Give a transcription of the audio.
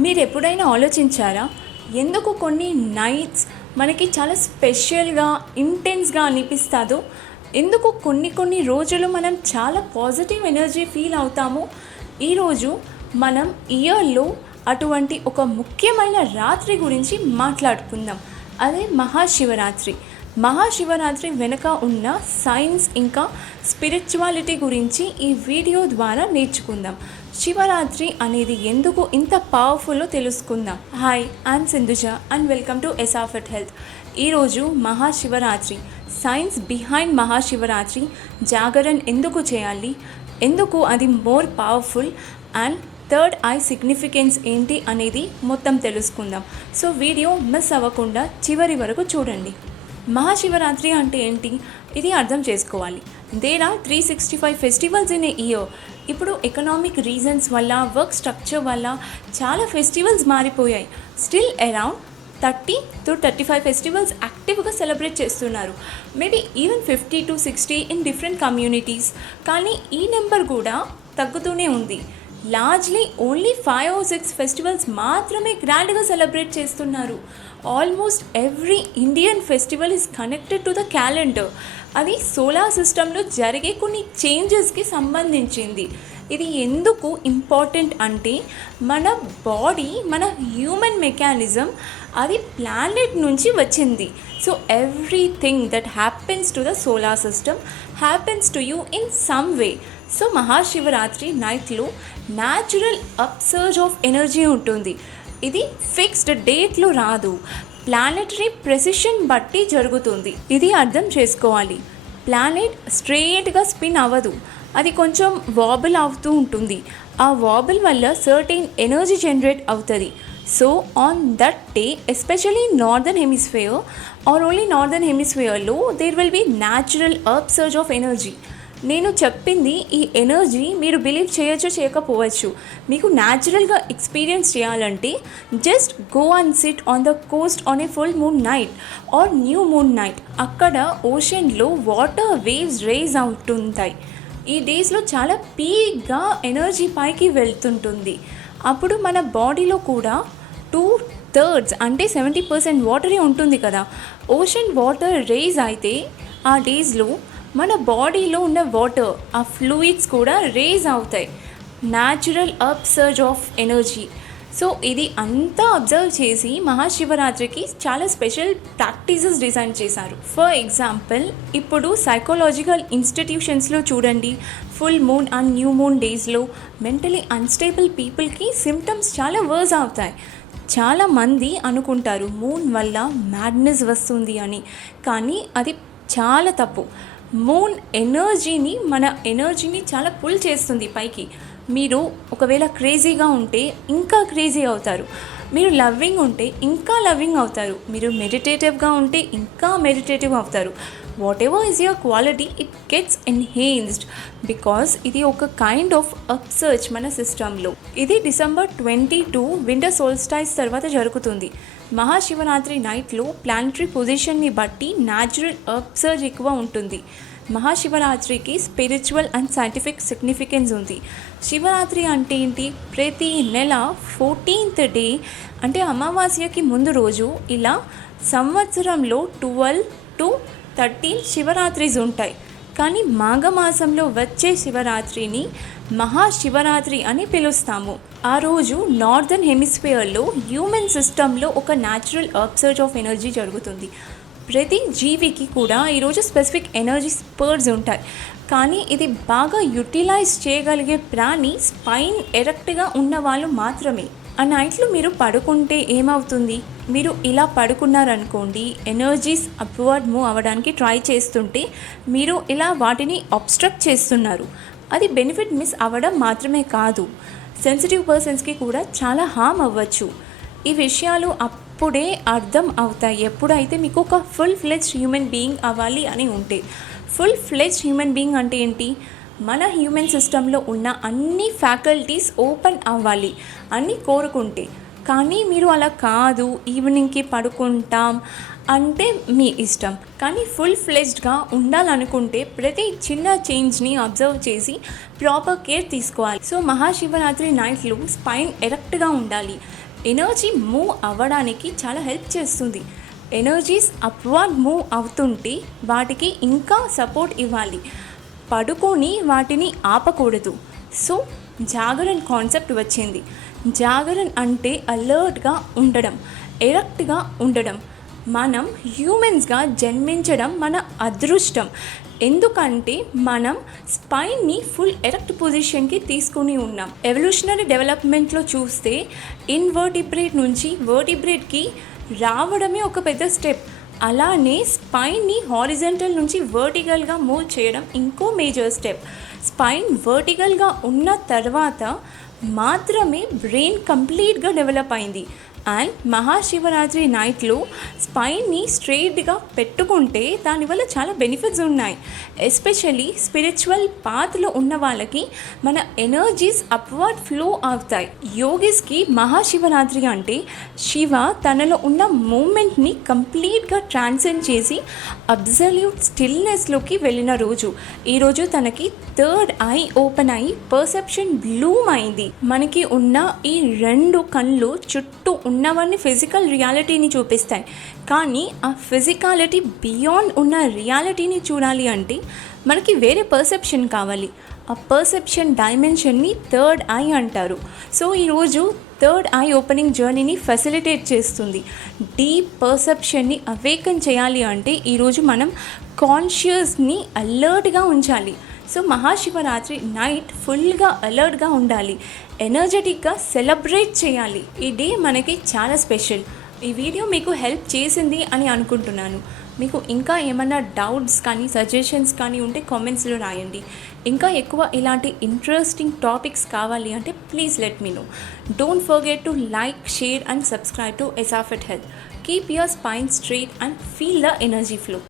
మీరు ఎప్పుడైనా ఆలోచించారా ఎందుకు కొన్ని నైట్స్ మనకి చాలా స్పెషల్గా ఇంటెన్స్గా అనిపిస్తుందో, ఎందుకు కొన్ని రోజులు మనం చాలా పాజిటివ్ ఎనర్జీ ఫీల్ అవుతామో? ఈరోజు మనం ఇయర్లో అటువంటి ఒక ముఖ్యమైన రాత్రి గురించి మాట్లాడుకుందాం. అదే మహాశివరాత్రి వెనుక ఉన్న సైన్స్ ఇంకా స్పిరిచువాలిటీ గురించి ఈ వీడియో ద్వారా నేర్చుకుందాం. శివరాత్రి అనేది ఎందుకు ఇంత పవర్ఫుల్లో తెలుసుకుందాం. Hi, I'm Sindhuja and welcome to ఎసాఫెట్ హెల్త్. ఈరోజు మహాశివరాత్రి, సైన్స్ బిహైండ్ మహాశివరాత్రి, జాగరణ ఎందుకు చేయాలి, ఎందుకు అది more powerful, and third I significance ఏంటి అనేది మొత్తం తెలుసుకుందాం. సో వీడియో మిస్ అవ్వకుండా చివరి వరకు చూడండి. మహాశివరాత్రి అంటే ఏంటి, ఇది అర్థం చేసుకోవాలి. There are 365 festivals in a year. ఇప్పుడు ఎకనామిక్ రీజన్స్ వల్ల, వర్క్ స్ట్రక్చర్ వల్ల చాలా ఫెస్టివల్స్ మారిపోయాయి. స్టిల్ అరౌండ్ 30 to 35 ఫెస్టివల్స్ యాక్టివ్గా సెలబ్రేట్ చేస్తున్నారు. Maybe even 50 to 60 in different communities. కానీ ఈ నెంబర్ కూడా తగ్గుతూనే ఉంది. లార్జ్లీ ఓన్లీ 5 or 6 ఫెస్టివల్స్ మాత్రమే గ్రాండ్గా సెలబ్రేట్ చేస్తున్నారు. Almost every Indian festival is connected to the calendar. అది సోలార్ సిస్టంలో జరిగే కొన్ని చేంజెస్కి సంబంధించింది. ఇది ఎందుకు ఇంపార్టెంట్ అంటే, మన బాడీ, మన హ్యూమన్ మెకానిజం అది ప్లానెట్ నుంచి వచ్చింది. So everything that happens to the solar system happens to you in some way. So Mahashivratri నైట్లో న్యాచురల్ అప్సర్జ్ ఆఫ్ ఎనర్జీ ఉంటుంది. ఇది ఫిక్స్డ్ డేట్లో రాదు, ప్లానెటరీ ప్రెసిషన్ బట్టి జరుగుతుంది. ఇది అర్థం చేసుకోవాలి. ప్లానెట్ స్ట్రెయిట్గా స్పిన్ అవ్వదు, అది కొంచెం వాబుల్ అవుతూ ఉంటుంది. ఆ వాబుల్ వల్ల సర్టెన్ ఎనర్జీ జనరేట్ అవుతుంది. So on that day, especially northern hemisphere or only northern హెమిస్ఫియర్లో, there will be natural upsurge of energy. నేను చెప్పింది ఈ ఎనర్జీ మీరు బిలీవ్ చేయొచ్చు, చేయకపోవచ్చు. మీకు న్యాచురల్గా ఎక్స్పీరియన్స్ చేయాలంటే just go and SIT on the Coast on a full moon night are new moon night. అక్కడ ఓషన్లో వాటర్ వేవ్స్ రేజ్ అవుతుంటాయి. ఈ డేస్లో చాలా పీక్గా ఎనర్జీ పైకి వెళ్తుంటుంది. అప్పుడు మన బాడీలో కూడా 2/3 అంటే 70% వాటరే ఉంటుంది కదా. ఓషన్ వాటర్ రేజ్ అయితే ఆ డేస్లో మన బాడీలో ఉన్న వాటర్, ఆ ఫ్లూయిడ్స్ కూడా రేజ్ అవుతాయి. Natural upsurge of energy. So ఇది అంతా అబ్జర్వ్ చేసి మహాశివరాత్రికి చాలా స్పెషల్ ప్రాక్టీసెస్ డిజైన్ చేశారు. ఫర్ ఎగ్జాంపుల్, ఇప్పుడు సైకలాజికల్ ఇన్స్టిట్యూషన్స్లో చూడండి, full moon and new moon డేస్లో మెంటలీ అన్స్టేబుల్ పీపుల్కి సిమ్టమ్స్ చాలా వర్స్ అవుతాయి. చాలామంది అనుకుంటారు మూన్ వల్ల మ్యాడ్నెస్ వస్తుంది అని, కానీ అది చాలా తప్పు. మూన్ మన ఎనర్జీని చాలా పుల్ చేస్తుంది పైకి. మీరు ఒకవేళ క్రేజీగా ఉంటే ఇంకా క్రేజీ అవుతారు, మీరు లవ్వింగ్ ఉంటే ఇంకా లవ్వింగ్ అవుతారు, మీరు మెడిటేటివ్గా ఉంటే ఇంకా మెడిటేటివ్ అవుతారు. Whatever is your quality, it gets enhanced because ఇది ఒక కైండ్ ఆఫ్ అప్సర్జ్ మన సిస్టంలో. ఇది December 22 వింటర్ సోల్స్టైస్ తర్వాత జరుగుతుంది. మహాశివరాత్రి నైట్లో ప్లానటరీ పొజిషన్ని బట్టి న్యాచురల్ అప్సర్జ్ ఎక్కువ ఉంటుంది. మహాశివరాత్రికి స్పిరిచువల్ అండ్ సైంటిఫిక్ సిగ్నిఫికెన్స్ ఉంది. శివరాత్రి అంటే ఏంటి, ప్రతి నెల 14th డే అంటే అమావాస్యకి ముందు రోజు ఇలా సంవత్సరంలో 12 to 13 శివరాత్రిస్ ఉంటాయి. కానీ మాఘమాసంలో వచ్చే శివరాత్రిని మహాశివరాత్రి అని పిలుస్తాము. ఆ రోజు నార్దర్న్ హెమిస్ఫియర్లో హ్యూమన్ సిస్టంలో ఒక న్యాచురల్ అప్సర్జ్ ఆఫ్ ఎనర్జీ జరుగుతుంది. ప్రతి జీవికి కూడా ఈరోజు స్పెసిఫిక్ ఎనర్జీ స్పర్స్ ఉంటాయి. కానీ ఇది బాగా యూటిలైజ్ చేయగలిగే ప్రాణి స్పైన్ ఎరెక్ట్గా ఉన్న వాళ్ళు మాత్రమే. ఆ నైట్లో మీరు పడుకుంటే ఏమవుతుంది, మీరు ఇలా పడుకున్నారనుకోండి, ఎనర్జీస్ అప్వర్డ్ మూవ్ అవ్వడానికి ట్రై చేస్తుంటే మీరు ఇలా వాటిని అబ్స్ట్రక్ట్ చేస్తున్నారు. అది బెనిఫిట్ మిస్ అవ్వడం మాత్రమే కాదు, సెన్సిటివ్ పర్సన్స్కి కూడా చాలా హార్మ్ అవ్వచ్చు. ఈ విషయాలు అప్పుడే అర్థం అవుతాయి ఎప్పుడైతే మీకు ఒక ఫుల్ ఫ్లెడ్జ్డ్ హ్యూమన్ బీయింగ్ అవ్వాలి అని ఉంటే. ఫుల్ ఫ్లెడ్జ్డ్ హ్యూమన్ బీయింగ్ అంటే ఏంటి, మన హ్యూమన్ సిస్టంలో ఉన్న అన్ని ఫ్యాకల్టీస్ ఓపెన్ అవ్వాలి అని కోరుకుంటే. కానీ మీరు అలా కాదు, ఈవినింగ్కి పడుకుంటాం అంటే మీ ఇష్టం. కానీ ఫుల్ ఫ్లెజ్డ్గా ఉండాలనుకుంటే ప్రతి చిన్న చేంజ్ని అబ్జర్వ్ చేసి ప్రాపర్ కేర్ తీసుకోవాలి. సో మహాశివరాత్రి నైట్లో స్పైన్ ఎరెక్ట్గా ఉండాలి, ఎనర్జీ మూవ్ అవ్వడానికి చాలా హెల్ప్ చేస్తుంది. ఎనర్జీస్ అప్వర్డ్ మూవ్ అవుతుంటే వాటికి ఇంకా సపోర్ట్ ఇవ్వాలి, పడుకొని వాటిని ఆపకూడదు. సో జాగరన్ కాన్సెప్ట్ వచ్చింది. జాగరన్ అంటే అలర్ట్గా ఉండడం, ఎరక్ట్గా ఉండడం. మనం హ్యూమన్స్గా జన్మించడం మన అదృష్టం. ఎందుకంటే మనం స్పైన్ని ఫుల్ ఎరెక్ట్ పొజిషన్కి తీసుకుని ఉన్నాం. ఎవల్యూషనరీ డెవలప్మెంట్లో చూస్తే ఇన్వర్టిబ్రేట్ నుంచి వర్టిబ్రేట్కి రావడమే ఒక పెద్ద స్టెప్. అలానే స్పైన్ని హారిజంటల్ నుంచి వర్టికల్గా మూవ్ చేయడం ఇంకో మేజర్ స్టెప్. స్పైన్ వర్టికల్గా ఉన్న తర్వాత మాత్రమే బ్రెయిన్ కంప్లీట్గా డెవలప్ అయింది. అండ్ మహాశివరాత్రి నైట్లో స్పైన్ని స్ట్రెయిట్గా పెట్టుకుంటే దానివల్ల చాలా బెనిఫిట్స్ ఉన్నాయి. ఎస్పెషల్లీ స్పిరిచువల్ పాత్లో ఉన్న వాళ్ళకి మన ఎనర్జీస్ అప్వర్డ్ ఫ్లో అవుతాయి. యోగిస్కి మహాశివరాత్రి అంటే శివ తనలో ఉన్న మూమెంట్ని కంప్లీట్గా ట్రాన్సెండ్ చేసి అబ్సల్యూట్ స్టిల్నెస్లోకి వెళ్ళిన రోజు. ఈరోజు తనకి థర్డ్ ఐ ఓపెన్ అయ్యి పర్సెప్షన్ బ్లూమ్ అయింది. మనకి ఉన్న ఈ రెండు కళ్ళు చుట్టూ ఉన్నవన్నీ ఫిజికల్ రియాలిటీని చూపిస్తాయి. కానీ ఆ ఫిజికాలిటీ బియాండ్ ఉన్న రియాలిటీని చూడాలి అంటే మనకి వేరే పర్సెప్షన్ కావాలి. ఆ పర్సెప్షన్ డైమెన్షన్ని థర్డ్ ఐ అంటారు. సో ఈరోజు థర్డ్ ఐ ఓపెనింగ్ జర్నీని ఫెసిలిటేట్ చేస్తుంది. డీప్ పర్సెప్షన్ని అవేకన్ చేయాలి అంటే ఈరోజు మనం కాన్షియస్ని అలర్ట్గా ఉంచాలి. సో మహాశివరాత్రి నైట్ ఫుల్గా అలర్ట్గా ఉండాలి, ఎనర్జెటిక్గా సెలబ్రేట్ చేయాలి. ఈ డే మనకి చాలా స్పెషల్. ఈ వీడియో మీకు హెల్ప్ చేసింది అని అనుకుంటున్నాను. మీకు ఇంకా ఏమైనా డౌట్స్ కానీ సజెషన్స్ కానీ ఉంటే కామెంట్స్లో రాయండి. ఇంకా ఎక్కువ ఇలాంటి ఇంట్రెస్టింగ్ టాపిక్స్ కావాలి అంటే please let me know. Don't forget to like, share and subscribe to SRFit Health. Keep your spine straight and feel the energy flow.